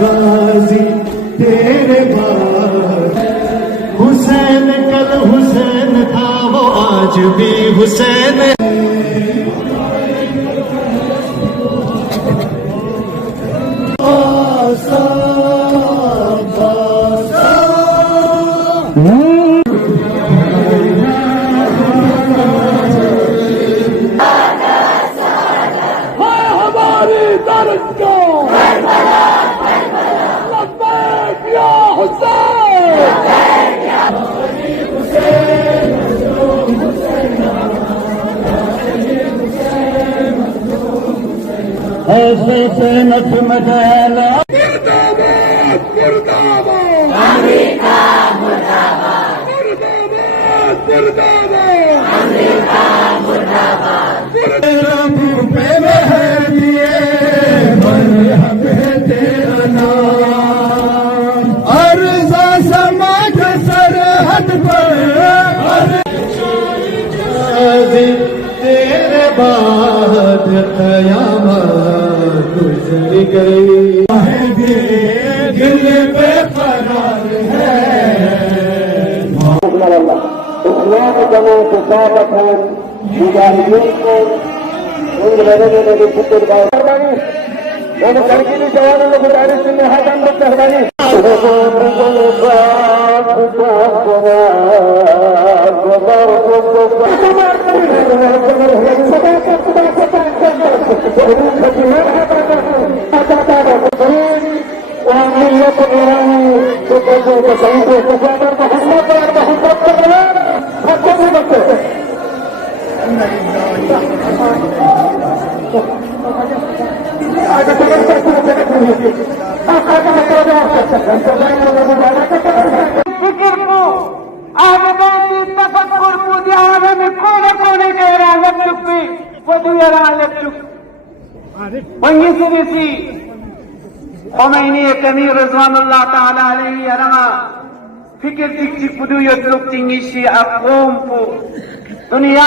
गाजी तेरे बाद हुसैन कल हुसैन था वो आज भी हुसैन हमारी दर्द को ऐसे से नट मचाला मुर्दाबाद मुर्दाबाद अमेरिका मुर्दाबाद मुर्दाबाद मुर्दाबाद अमेरिका मुर्दाबाद पे है दिए मरहम तेरा नाम अर्ज़ा समा के सरहद पर तेरे बाद क़यामत गुज़र गई दिल पे करार है इस्लाम जमात साबतन मुजाहिदीन को उन लोगों ने भी फिक्र का मेहरबानी मैंने लड़की की जवानों को गुजारिश में हाथ अंदर मेहरबानी फिक्र को आबदाती तफक्कुर पूरी आलम कोने कोने के रालम लुक्की वदु रालम लुक वंगिसि Khomeini Emir Rizwanullah Ta'ala alayhi arama fikir tikci kudu yotluk tingishi akum pu dunia